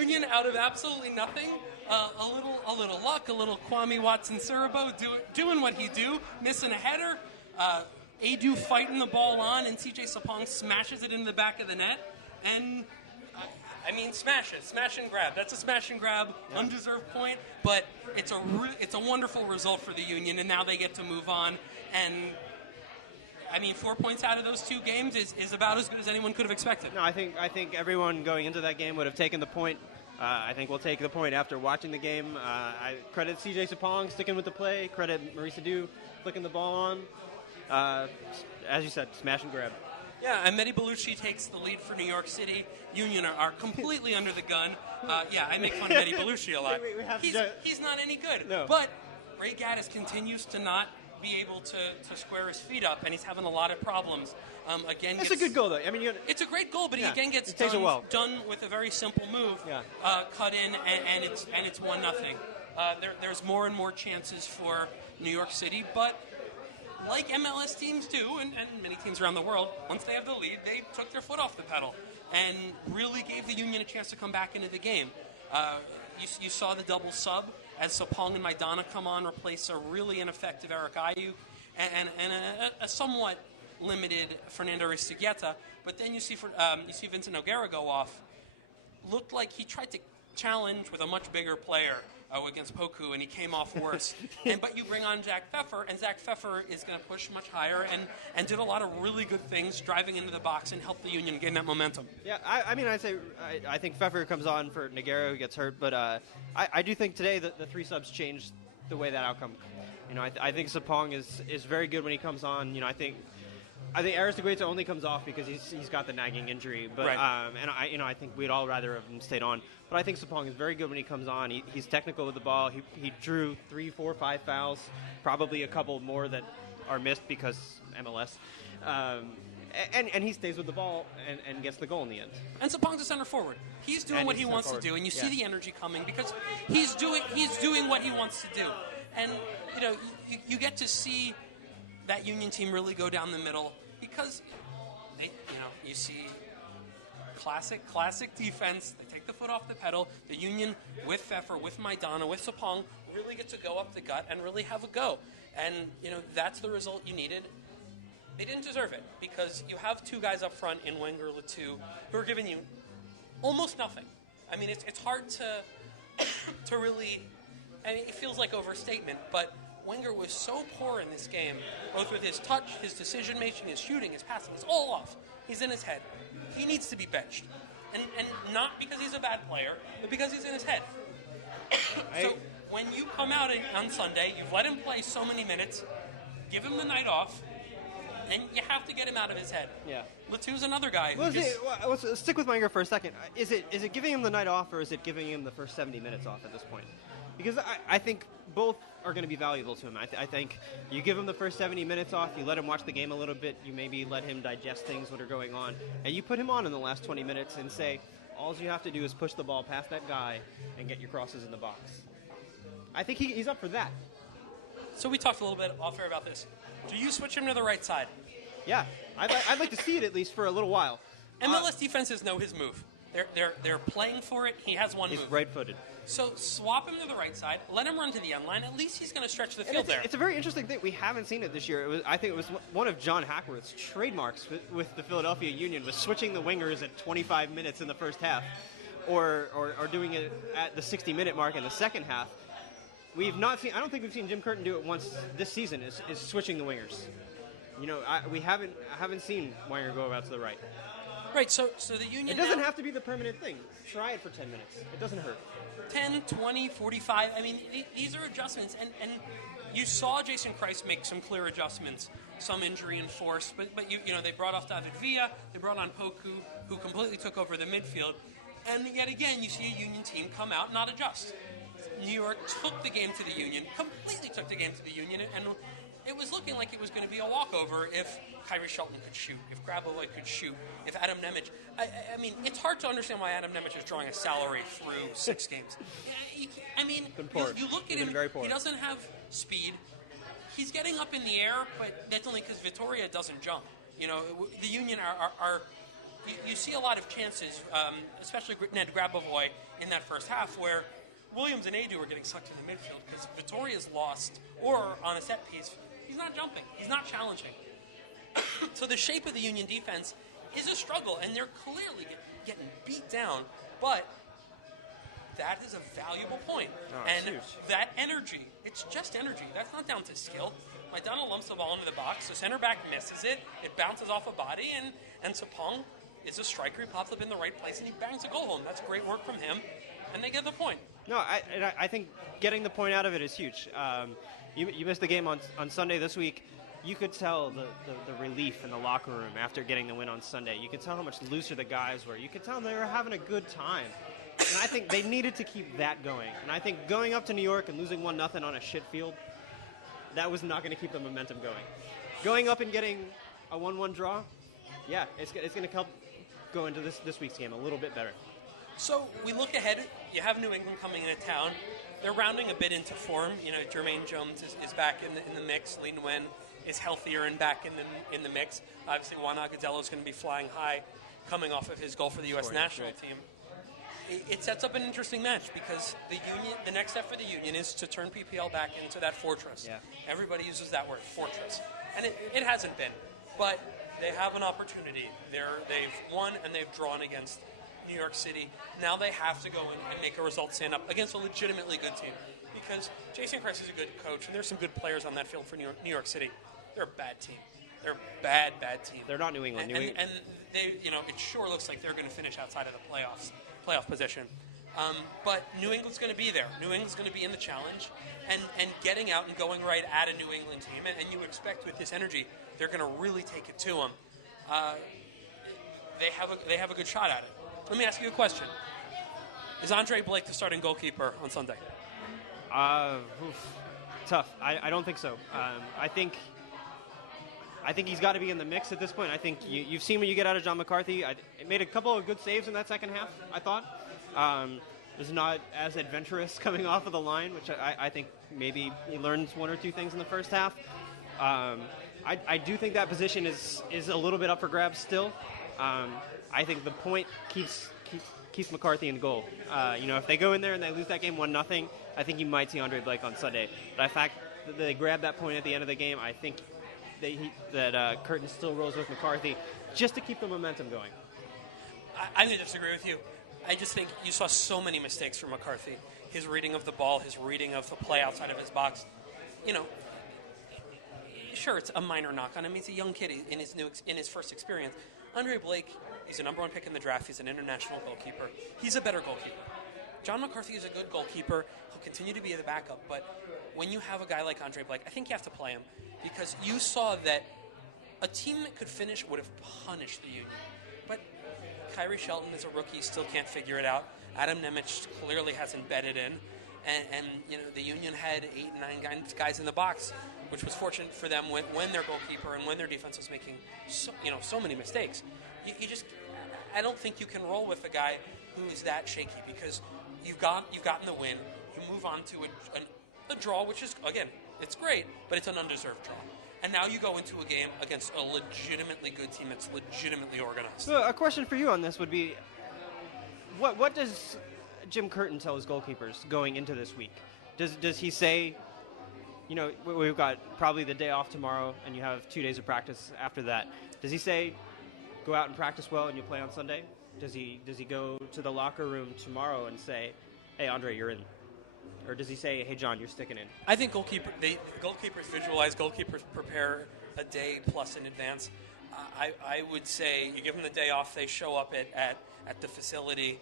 Union, out of absolutely nothing, a little luck, a little Kwame Watson-Suribo doing what he do, missing a header, Adu fighting the ball on, and CJ Sapong smashes it in the back of the net, and smash and grab. That's a smash and grab, undeserved point, but it's a wonderful result for the Union, and now they get to move on. And 4 points out of those 2 games is about as good as anyone could have expected. No, I think everyone going into that game would have taken the point. I think we'll take the point after watching the game. I credit CJ Sapong sticking with the play. Credit Maurice Adu flicking the ball on. As you said, smash and grab. Yeah, and Mehdi Belushi takes the lead for New York City. Union are completely under the gun. I make fun of Mehdi Belushi a lot. He's not any good. No. But Ray Gaddis continues to not be able to square his feet up, and he's having a lot of problems. It's a good goal, though. It's a great goal, but he again gets done with a very simple move, cut in, and it's 1-0. There's more and more chances for New York City, but like MLS teams do, and many teams around the world, once they have the lead, they took their foot off the pedal and really gave the Union a chance to come back into the game. You saw the double sub as Sapong and Maidana come on, replace a really ineffective Eric Ayuk and a somewhat limited Fernando Aristeguieta. But then you see Vincent Nogueira go off. Looked like he tried to challenge with a much bigger player against Poku, and he came off worse. But you bring on Zach Pfeffer, and Zach Pfeffer is going to push much higher and did a lot of really good things driving into the box and helped the Union gain that momentum. Yeah, I think Pfeffer comes on for Nogueira, who gets hurt, but I do think today that the 3 subs changed the way that outcome. I think Sapong is very good when he comes on. I think Aristeguieta only comes off because he's got the nagging injury, but right. I think we'd all rather have him stayed on. But I think Sapong is very good when he comes on. He's technical with the ball. He drew 3, 4, 5 fouls, probably a couple more that are missed because MLS. And he stays with the ball and gets the goal in the end. And Sapong's a center forward. He's doing what he wants to do, and you see the energy coming because he's doing what he wants to do. And you get to see that Union team really go down the middle because you see classic defense. They take the foot off the pedal. The Union with Pfeffer, with Maidana, with Sapong really get to go up the gut and really have a go. And that's the result you needed. They didn't deserve it because you have 2 guys up front in Wenger, Letou, who are giving you almost nothing. It's hard to really. It feels like overstatement, but Wenger was so poor in this game, both with his touch, his decision-making, his shooting, his passing. It's all off. He's in his head. He needs to be benched. And not because he's a bad player, but because he's in his head. So when you come out on Sunday, you've let him play so many minutes, give him the night off, and you have to get him out of his head. Yeah. Letou's another guy. Let's stick with Wenger for a second. Is it giving him the night off, or is it giving him the first 70 minutes off at this point? Because I think both are going to be valuable to him. I think you give him the first 70 minutes off, you let him watch the game a little bit, you maybe let him digest things that are going on, and you put him on in the last 20 minutes and say, all you have to do is push the ball past that guy and get your crosses in the box. I think he's up for that. So we talked a little bit off air about this. Do you switch him to the right side? Yeah, I'd like to see it at least for a little while. MLS defenses know his move. They're playing for it. He has one move. He's right-footed. So swap him to the right side. Let him run to the end line. At least he's going to stretch the field there. It's a very interesting thing. We haven't seen it this year. I think it was one of John Hackworth's trademarks with the Philadelphia Union was switching the wingers at 25 minutes in the first half, or doing it at the 60-minute mark in the second half. We've not seen. I don't think we've seen Jim Curtin do it once this season. Is switching the wingers. We haven't seen Wenger go out to the right. Right, so the Union. It doesn't have to be the permanent thing. Try it for 10 minutes. It doesn't hurt. 10, 20, 45. These are adjustments, and you saw Jason Kreis make some clear adjustments, some injury enforced, but they brought off David Villa, they brought on Poku, who completely took over the midfield, and yet again you see a Union team come out and not adjust. New York took the game to the Union, completely took the game to the Union, and it was looking like it was going to be a walkover if Kyrie Shelton could shoot, if Grabovoy could shoot, if Adam Nemec. It's hard to understand why Adam Nemec is drawing a salary through 6 games. You look at him, he doesn't have speed. He's getting up in the air, but that's only because Vitoria doesn't jump. The Union are you see a lot of chances, especially Ned Grabavoy in that first half, where Williams and Adu are getting sucked in the midfield because Vittoria's lost, or on a set piece, he's not jumping, he's not challenging. So the shape of the Union defense is a struggle, and they're clearly getting beat down, but that is a valuable point. And huge. That energy, it's just energy. That's not down to skill. Maidana lumps the ball into the box, the center back misses it, it bounces off a body, and Sapong is a striker. He pops up in the right place, and he bangs a goal home. That's great work from him, and they get the point. No, I think getting the point out of it is huge. You missed the game on Sunday this week. You could tell the relief in the locker room after getting the win on Sunday. You could tell how much looser the guys were. You could tell they were having a good time. And I think they needed to keep that going. And I think going up to New York and losing 1-0 on a shit field, that was not going to keep the momentum going. Going up and getting a 1-1 draw, yeah, it's going to help go into this week's game a little bit better. So we look ahead. You have New England coming into town. They're rounding a bit into form. You know, Jermaine Jones is back in the mix. Lee Nguyen is healthier and back in the mix. Obviously, Juan Agudelo is going to be flying high, coming off of his goal for the U.S. national team. It sets up an interesting match because the next step for the Union is to turn PPL back into that fortress. Yeah. Everybody uses that word, fortress. And it hasn't been. But they have an opportunity. They've won and they've drawn against New York City. Now they have to go in and make a result stand up against a legitimately good team. Because Jason Christ is a good coach, and there's some good players on that field for New York City. They're a bad team. They're a bad team. They're not New England. And they, it sure looks like they're going to finish outside of the playoff position. But New England's going to be there. New England's going to be in the challenge, and getting out and going right at a New England team. And you expect with this energy, they're going to really take it to them. They have a good shot at it. Let me ask you a question: is Andre Blake the starting goalkeeper on Sunday? Tough. I don't think so. I think he's got to be in the mix at this point. I think you've seen what you get out of John McCarthy. He made a couple of good saves in that second half, I thought. Was not as adventurous coming off of the line, which I think maybe he learned one or two things in the first half. I do think that position is a little bit up for grabs still. I think the point keeps McCarthy in goal. If they go in there and they lose that game 1-0, I think you might see Andre Blake on Sunday. But the fact that they grab that point at the end of the game, I think that Curtin still rolls with McCarthy just to keep the momentum going. I'm going to disagree with you. I just think you saw so many mistakes from McCarthy. His reading of the ball, his reading of the play outside of his box. Sure, it's a minor knock on him. He's a young kid in his first experience. Andre Blake, he's a number one pick in the draft. He's an international goalkeeper. He's a better goalkeeper. John McCarthy is a good goalkeeper. He'll continue to be the backup. But when you have a guy like Andre Blake, I think you have to play him because you saw that a team that could finish would have punished the Union. But Kyrie Shelton is a rookie, still can't figure it out. Adam Nemec clearly hasn't bedded in. And the Union had 8, 9 guys in the box, which was fortunate for them when their goalkeeper and when their defense was making so many mistakes. I don't think you can roll with a guy who is that shaky because you've gotten the win. You move on to a draw, which is, again, it's great, but it's an undeserved draw. And now you go into a game against a legitimately good team that's legitimately organized. So a question for you on this would be, what does Jim Curtin tell his goalkeepers going into this week? Does he say, we've got probably the day off tomorrow and you have 2 days of practice after that. Does he say, go out and practice well and you play on Sunday? Does he go to the locker room tomorrow and say, hey, Andre, you're in? Or does he say, hey, John, you're sticking in? I think goalkeepers visualize, goalkeepers prepare a day plus in advance. I would say you give them the day off, they show up at the facility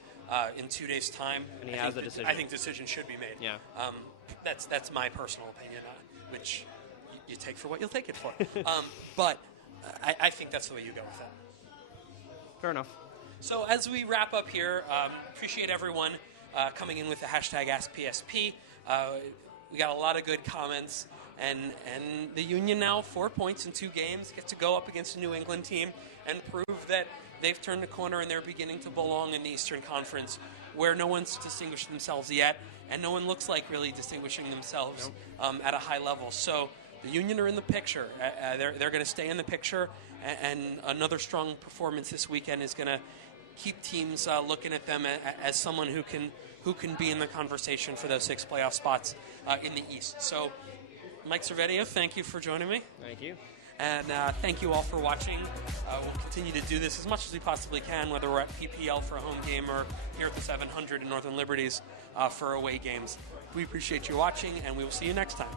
in 2 days' time. And he has a decision. I think decisions should be made. Yeah. That's my personal opinion, which you take for what you'll take it for. But I think that's the way you go with that. Fair enough. So as we wrap up here, appreciate everyone coming in with the hashtag AskPSP. We got a lot of good comments, and the Union now 4 points in 2 games, get to go up against a New England team and prove that they've turned the corner and they're beginning to belong in the Eastern Conference, where no one's distinguished themselves yet, and no one looks like really distinguishing themselves at a high level. So the Union are in the picture. They're going to stay in the picture, and another strong performance this weekend is going to keep teams looking at them as someone who can be in the conversation for those 6 playoff spots in the East. So, Mike Servedio, thank you for joining me. Thank you. And thank you all for watching. We'll continue to do this as much as we possibly can, whether we're at PPL for a home game or here at the 700 in Northern Liberties for away games. We appreciate you watching, and we will see you next time.